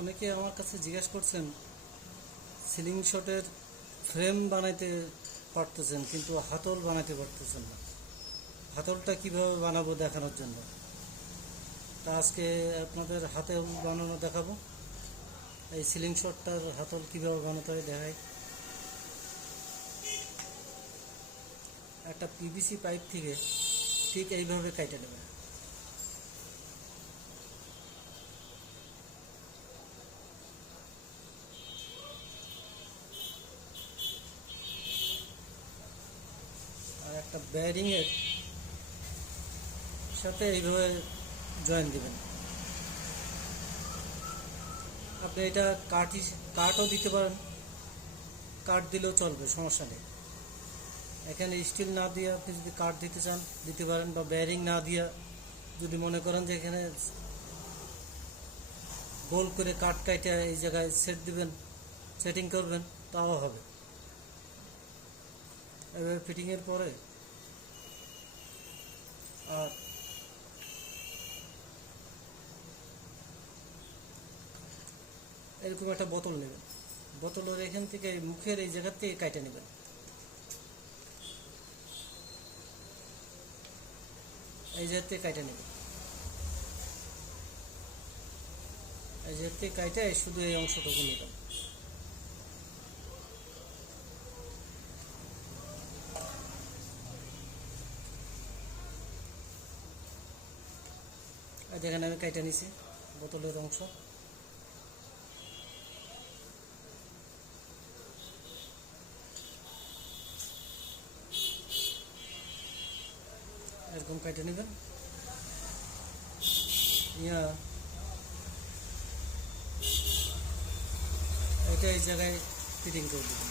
অনেকে আমার কাছে জিজ্ঞেস করছেন সিলিং শটের ফ্রেম বানাইতে পারতেছেন কিন্তু হাতল বানাইতে পারতেছেন না। হাতলটা কিভাবে বানাবো দেখানোর জন্য তা আজকে আপনাদের হাতে বানানো দেখাবো। এই সিলিং শটটার হাতল কিভাবে বানাতে হয় দেখাই। একটা পিভিসি পাইপ থেকে ঠিক এইভাবে কাটে নেবেন। আর একটা ব্যারিংয়ের সাথে এইভাবে জয়েন দিবেন। আপনি এটা কাঠও দিতে পারেন, কাঠ দিলেও চলবে, সমস্যা নেই। এখানে স্টিল না দিয়ে আপনি যদি কাঠ দিতে চান দিতে পারেন, বা ব্যারিং না দিয়ে যদি মনে করেন যে এখানে গোল করে কাঠ কাটে এই জায়গায় সেটিং করবেন, তাও হবে। এবার ফিটিংয়ের পরে আর এরকম একটা বোতল নেবেন। বোতলের এখান থেকে মুখের এই জায়গা থেকে কাটে নেবেন। এই জায়গা থেকে কাটে নেবেন। এই জায়গা থেকে কাটে শুধু এই অংশটুকু নেবেন। আর দেখেন আমি কাটে নিছি বোতলের অংশ। এরকম কাটে নেবেন। এটা এই জায়গায় ফিটিং করে দেবেন।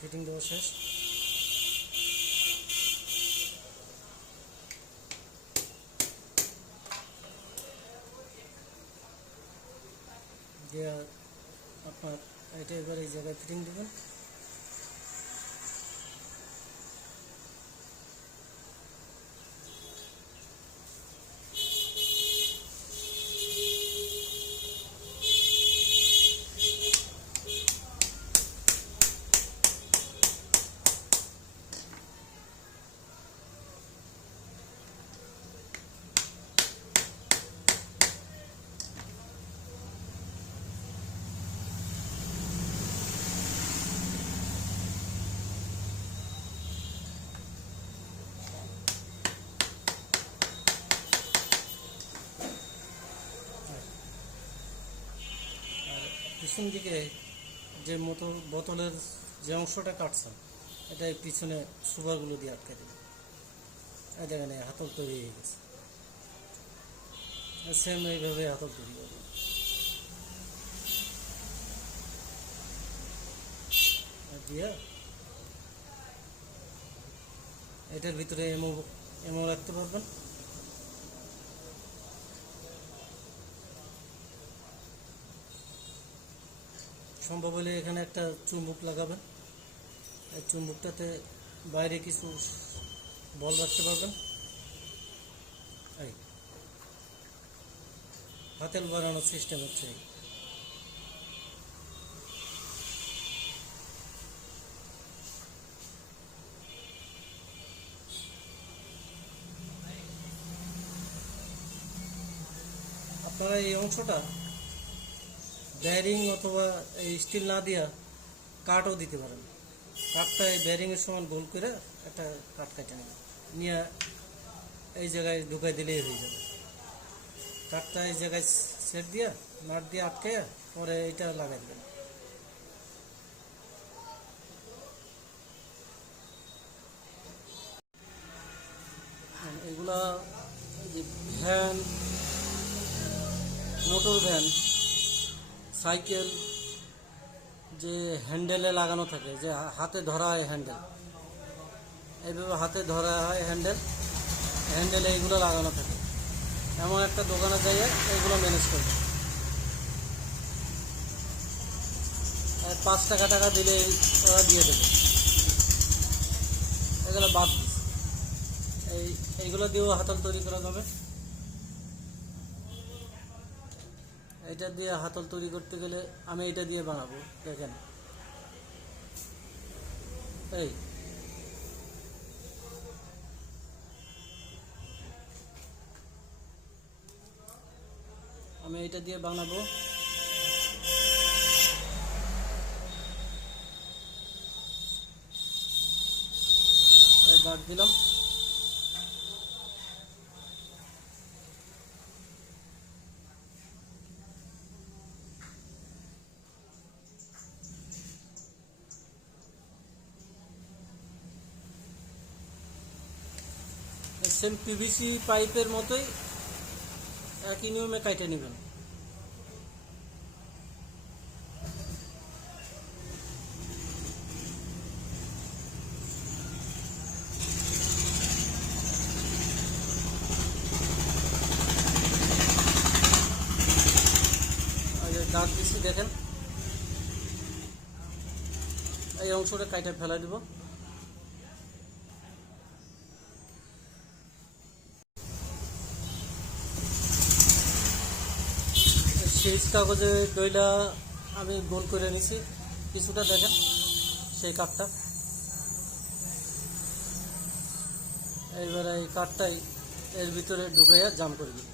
ফিটিং দেওয়া শেষ। দিয়ে আপনার এটা এবার এই জায়গায় ফিটিং দেবেন। পিছন দিকে যে বোতলের যে অংশটা কাটছেন এটা পিছনে সুপারগুলো দিয়ে আটকে দেবেন। এই দেখেন এই হাতল তৈরি হয়ে গেছে। সেম এইভাবে হাতল তৈরি করবেন। দিয়ে এটার ভিতরে এমও রাখতে পারবেন। সম্ভব হলে এখানে একটা চুম্বক লাগাবেন। এই চুম্বকটাতে বাইরে কিছু বল রাখতে পারবেন। এই হাতেল বানানোর সিস্টেম হচ্ছে এই। আপনারা এই অংশটা ব্যারিং অথবা এই স্টিল না দিয়া কাঠও দিতে পারেন। কাঠটা এই ব্যারিংয়ের সমান গোল করে একটা কাঠ কাটে নেবেন, নিয়ে এই জায়গায় ঢুকাই দিলেই হয়ে যাবে। কাঠটা এই জায়গায় সেট দিয়া নাট দিয়ে আটকে পরে এটা লাগাই দেবেন। এগুলা যে ভ্যান, মোটর ভ্যান, সাইকেল, যে হ্যান্ডেলে লাগানো থাকে, যে হাতে ধরা হয় হ্যান্ডেল, এইভাবে হাতে ধরা হয় হ্যান্ডেলে এইগুলো লাগানো থাকে। এমন একটা দোকানে যাইয়ে এইগুলো ম্যানেজ করবে। 5 টাকা দিলে ওরা দিয়ে দেবে। এগুলো বাদ দিস, এইগুলো দিয়েও হাতল তৈরি করা যাবে। এটা দিয়ে হাতল তৈরি করতে গেলে আমি এটা দিয়ে বানাবো। দেখেন, আমি এটা দিয়ে বানাবো। গার্ড দিলাম। সেম পিভিসি পাইপের মতোই একই নিয়মে কাটে নেবেন। দাগ দিচ্ছি, দেখেন এই অংশটা কাইটা ফেলা দিব। সিরিজ কাগজে দইটা আমি গোল করে নিছি কিছুটা, দেখেন সেই কাঠটা। এইবারে এই কাঠটাই এর ভিতরে ঢুকাইয়া জাম করে দিব।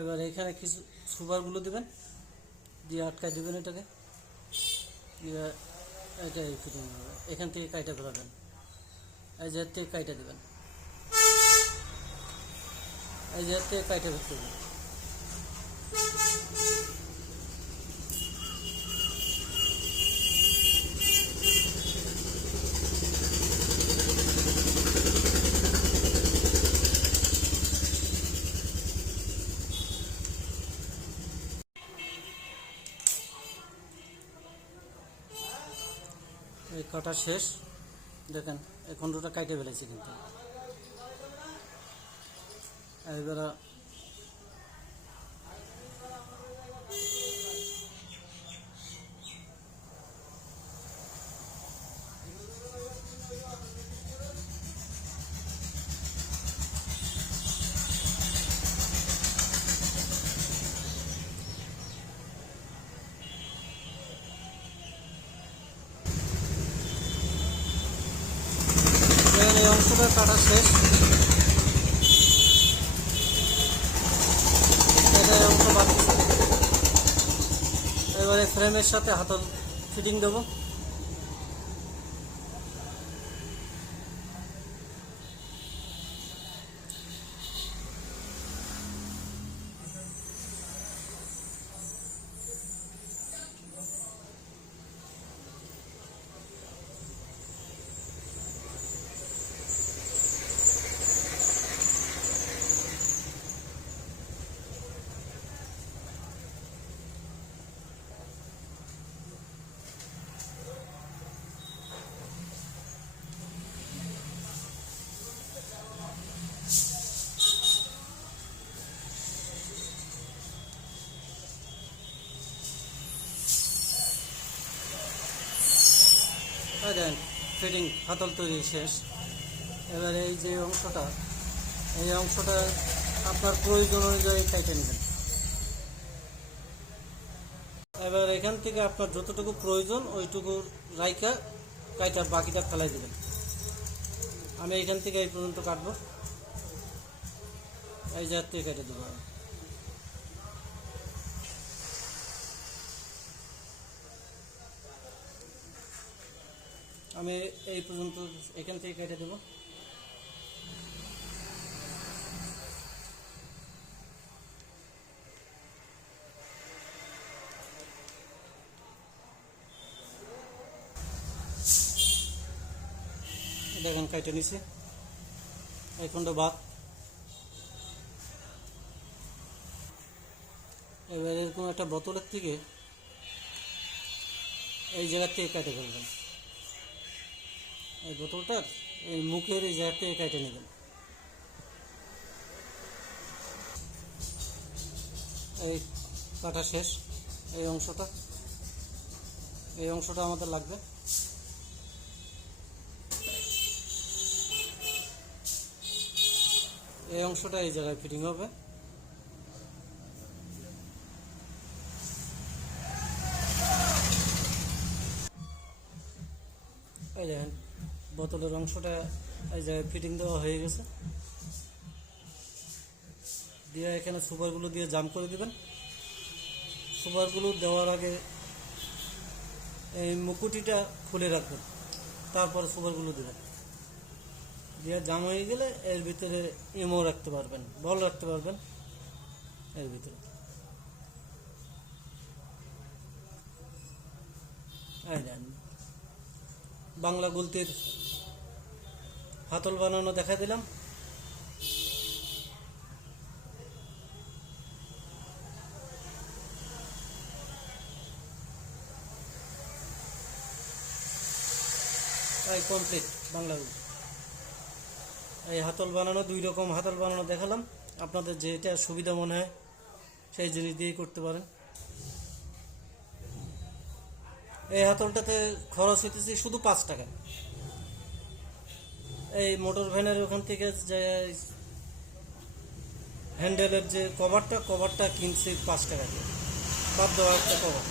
এবার এখানে কিছু সুপারগুলো দেবেন, দিয়ে আটকায় দেবেন এটাকে, দিয়ে এটাই ফিটিং হবে। এখান থেকে কাইটা ফেলাবেন, এই যে থেকে কাইটা দেবেন, এই যে থেকে কাইটা ফেলতে দেবেন। এই কাটা শেষ, দেখেন এই খন্ডটা কাটে ফেলেছি কিন্তু। এবার এই অংশটা কাটা শেষ, এটা অংশ বাদ। এবারে ফ্রেমের সাথে হাতল ফিটিং দেবো। দেন ফিটিং হাতল তৈরি শেষ। এবার এই যে অংশটা, এই অংশটা আপনার প্রয়োজন অনুযায়ী কাইটে নেবেন। এবার এখান থেকে আপনার যতটুকু প্রয়োজন ওইটুকু রাইখা কাইটা বাকিটা ফেলাই দেবেন। আমি এখান থেকে এই পর্যন্ত কাটবো। এই জায়গা থেকে কেটে দেবো আমি এই পর্যন্ত এখান থেকে কেটে দেবো। দেখেন কেটে নিছি এখনটা বাদ। এবার এরকম একটা বোতলের থেকে এই জায়গার থেকে কেটে ফেলবেন, এই বোতলটার এই মুখের এই জায়গা থেকে কেটে নেবেন। এই কাটা শেষ, এই অংশটা আমাদের লাগবে। এই অংশটা এই জায়গায় ফিটিং হবে। এই দেখেন বোতলের অংশটা এই জায়গায় ফিটিং দেওয়া হয়ে গেছে। দিয়ে এখানে সুপারগুলো দিয়ে জাম করে দিবেন। সুপারগুলো দেওয়ার আগে এই মুকুটিটা খুলে রাখবেন, তারপরে সুপারগুলো দেবেন। দিয়ে জাম হয়ে গেলে এর ভিতরে ইমো রাখতে পারবেন, বল রাখতে পারবেন এর ভিতরে। এই দেখেন বাংলা গুলতির হাতল বানানো দেখা দিলাম। এই কমপ্লিট বাংলা গুলতি। এই হাতল বানানো, 2 রকম হাতল বানানো দেখালাম। আপনাদের যেটা সুবিধা মনে হয় সেই জিনিস দিয়েই করতে পারেন। এই হাতলটাতে খরচ হইতেছে শুধু 5 টাকা। এই মোটর ভ্যানের ওখান থেকে যে হ্যান্ডেলের যে কভারটা কিনছি 5 টাকা দিয়ে, বাদ দেওয়া একটা কভার।